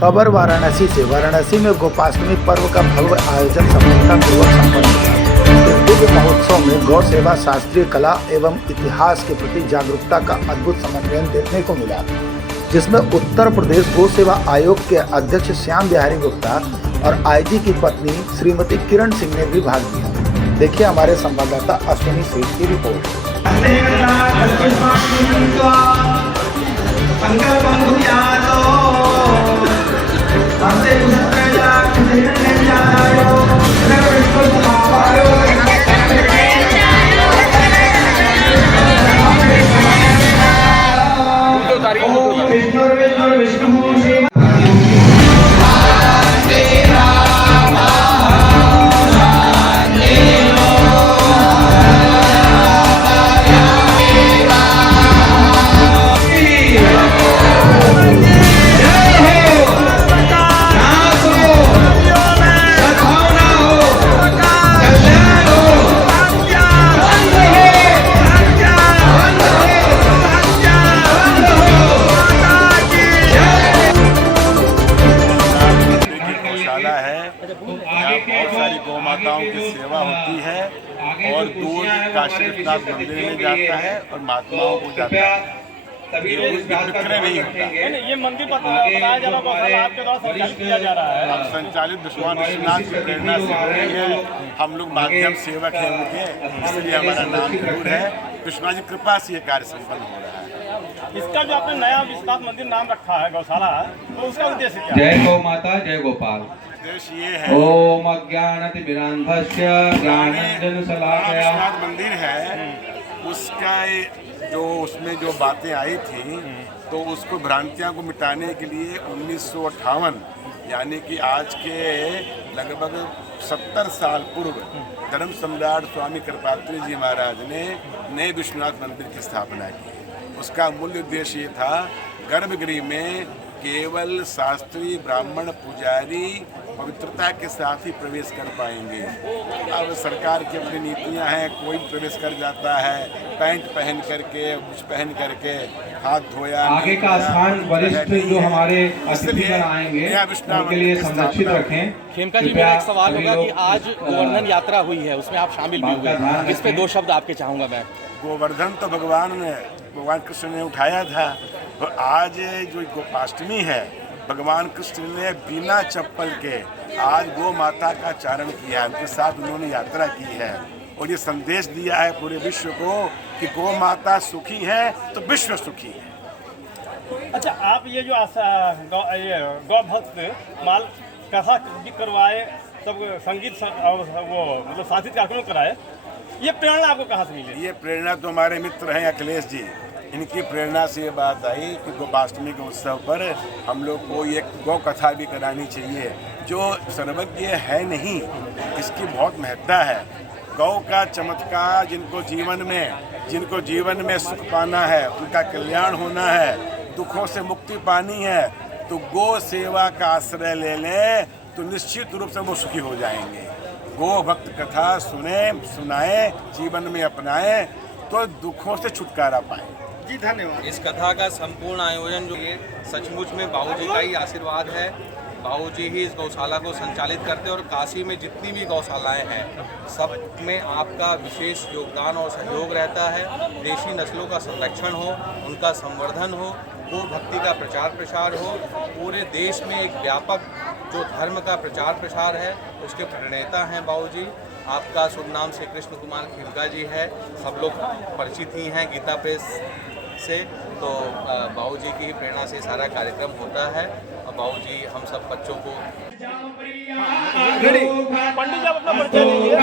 खबर वाराणसी से। वाराणसी में गोपाष्टमी पर्व का भव्य आयोजन सफलतापूर्वक संपन्न हुआ। इस दिव्य महोत्सव में गौ सेवा, शास्त्रीय कला एवं इतिहास के प्रति जागरूकता का अद्भुत समन्वय देखने को मिला, जिसमें उत्तर प्रदेश गौ सेवा आयोग के अध्यक्ष श्याम बिहारी गुप्ता और आईजी की पत्नी श्रीमती किरण सिंह ने भी भाग लिया। देखिए हमारे संवाददाता अश्विनी सेठ की रिपोर्ट। बहुत सारी गौ माताओं की सेवा होती है और दूध काशी विश्वनाथ मंदिर में जाता है और महात्माओं को जाता है। ये बिक्री नहीं होता। ये मंदिर बताया जा रहा है आपके द्वारा संचालित किया जा रहा है। अब संचालित भगवान विश्वनाथ की प्रेरणा से हो रही है। हम लोग माध्यम सेवक हैं उनके, इसलिए हमारा नाम जरूर है। विश्वनाथ जी कृपा से ये कार्य संपन्न हो रहा है। इसका जो आपने नया विश्वनाथ मंदिर नाम रखा है गौशाला, तो उसका उद्देश्य क्या है? जय गौ माता, जय गोपाल। उद्देश्य ये है, ओम अज्ञानतिमिरान्धस्य ज्ञानाञ्जनशलाकया। विश्वनाथ मंदिर है, उसका जो उसमें जो बातें आई थी तो उसको भ्रांतियां को मिटाने के लिए 1958 यानी कि आज के लगभग 70 साल पूर्व धर्म सम्राट स्वामी कृपात्री जी महाराज ने नए विश्वनाथ मंदिर की स्थापना की। उसका मूल उद्देश्य ये था, गर्भगृह में केवल शास्त्रीय ब्राह्मण पुजारी पवित्रता के साथ ही प्रवेश कर पाएंगे। अब सरकार की अपनी नीतियां हैं, कोई प्रवेश कर जाता है पैंट पहन करके, कुछ पहन करके, हाथ धोया। आगे का स्थान वरिष्ठ जो हमारे अतिथिगण आएंगे उनके लिए संरक्षित रखें। खेमका जी, मेरा एक सवाल होगा कि आज गोवर्धन यात्रा हुई है, उसमें आप शामिल भी हुए, इस पे 2 शब्द आपके चाहूँगा मैं। गोवर्धन तो भगवान कृष्ण ने उठाया था, और आज जो गोपाष्टमी है, भगवान कृष्ण ने बिना चप्पल के आज गौ माता का चारण किया है, उनके साथ उन्होंने यात्रा की है और ये संदेश दिया है पूरे विश्व को कि गौ माता सुखी है तो विश्व सुखी है। अच्छा, आप ये जो गौ भक्त माल कथा भी करवाए, सब संगीत और वो मतलब साथित कार्यक्रम कराए, ये प्रेरणा आपको कहाँ से मिली? ये प्रेरणा तो हमारे मित्र हैं अखिलेश जी, इनकी प्रेरणा से ये बात आई कि गोपाष्टमी के उत्सव पर हम लोग को एक गौ कथा भी करानी चाहिए। जो सर्वज्ञ है नहीं, इसकी बहुत महत्ता है। गौ का चमत्कार, जिनको जीवन में सुख पाना है, उनका कल्याण होना है, दुखों से मुक्ति पानी है, तो गौ सेवा का आश्रय ले लें तो निश्चित रूप से वो सुखी हो जाएंगे। गौ भक्त कथा सुनाएं, जीवन में अपनाएं तो दुखों से छुटकारा पाएं। जी धन्यवाद। इस कथा का संपूर्ण आयोजन जो ये सचमुच में बाबूजी का ही आशीर्वाद है। बाबूजी ही इस गौशाला को संचालित करते हैं और काशी में जितनी भी गौशालाएं हैं सब में आपका विशेष योगदान और सहयोग रहता है। देशी नस्लों का संरक्षण हो, उनका संवर्धन हो, गो भक्ति का प्रचार प्रसार हो, पूरे देश में एक व्यापक जो धर्म का प्रचार प्रसार है उसके प्रणेता हैं बाबूजी। आपका शुभ नाम श्री कृष्ण कुमार खेमका जी है, सब लोग परिचित ही हैं गीता प्रेस से, तो बाबूजी की प्रेरणा से सारा कार्यक्रम होता है। और बाबूजी हम सब बच्चों को पंडित जी अपना परिचय दीजिए।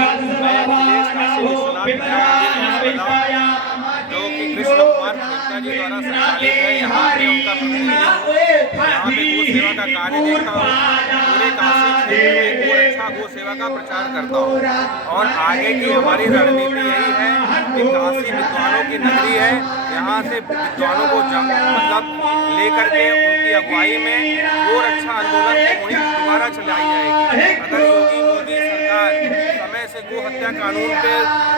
जो कि कृष्ण कुमार खेमका जी द्वारा संचालित है, यहाँ पे उनका यहाँ पे गो सेवा का कार्य देखता हूँ। पूरे काशी क्षेत्र में गो सेवा का प्रचार करता हूँ और आगे की हमारी रणनीति यही है कि काशी विद्वानों की नगरी है, यहाँ से विद्वानों को मतलब लेकर के उनकी अगुवाई में गो रक्षा आंदोलन की मुहिम दोबारा चलाई जाएगी। अगर योगी मोदी सरकार समय से गो हत्या कानून पे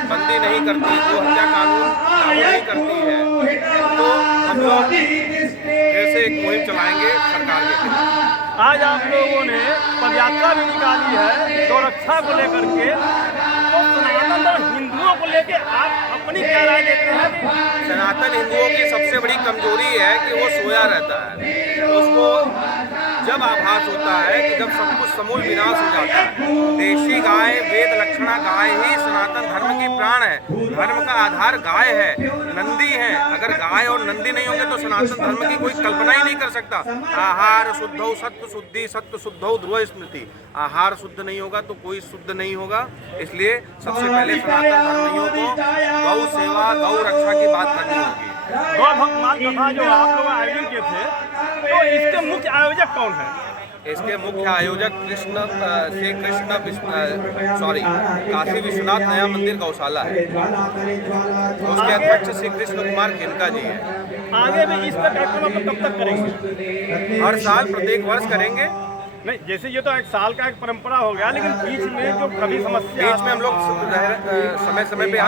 बंदी नहीं करती, गो हत्या कानून लागू नहीं करती है, तो हम लोग जैसे से एक मुहिम चलाएंगे सरकार के खिलाफ। आज आप लोगों ने पदयात्रा भी निकाली है गौरक्षा को लेकर के, तो सनातन धर्म हिंदुओं को लेके आप अपनी क्या राय देते हैं? सनातन हिंदुओं की सबसे बड़ी कमजोरी है कि वो सोया रहता है। उसको जब आभास होता है कि जब सब कुछ समूल विनाश हो जाता है। देशी गाय, वेद लक्षणा गाय ही सनातन धर्म की प्राण है। धर्म का आधार गाय है, नंदी है। अगर गाय और नंदी नहीं होंगे तो सनातन धर्म की कोई कल्पना ही नहीं कर सकता। आहार शुद्धौ सत्व शुद्धि, सत्व शुद्धौ ध्रुव स्मृति। आहार शुद्ध नहीं होगा तो कोई शुद्ध नहीं होगा। इसलिए सबसे पहले सनातन धर्मियों को गौ सेवा, गौ रक्षा की बात करनी होगी। गौ भक्त माल कथा जो आप लोग आयोजन किए थे, तो इसके मुख्य आयोजक कौन है? इसके मुख्य आयोजक काशी विश्वनाथ नया मंदिर गौशाला है। उसके अध्यक्ष श्री कृष्ण कुमार खेमका जी हैं। आगे भी इस पर कार्यक्रम आप कब तक करेंगे? हर साल प्रत्येक वर्ष करेंगे। नहीं, जैसे ये तो एक साल का एक परंपरा हो गया, लेकिन बीच में जो कभी समस्या बीच में हम लोग समय समय पे यहाँ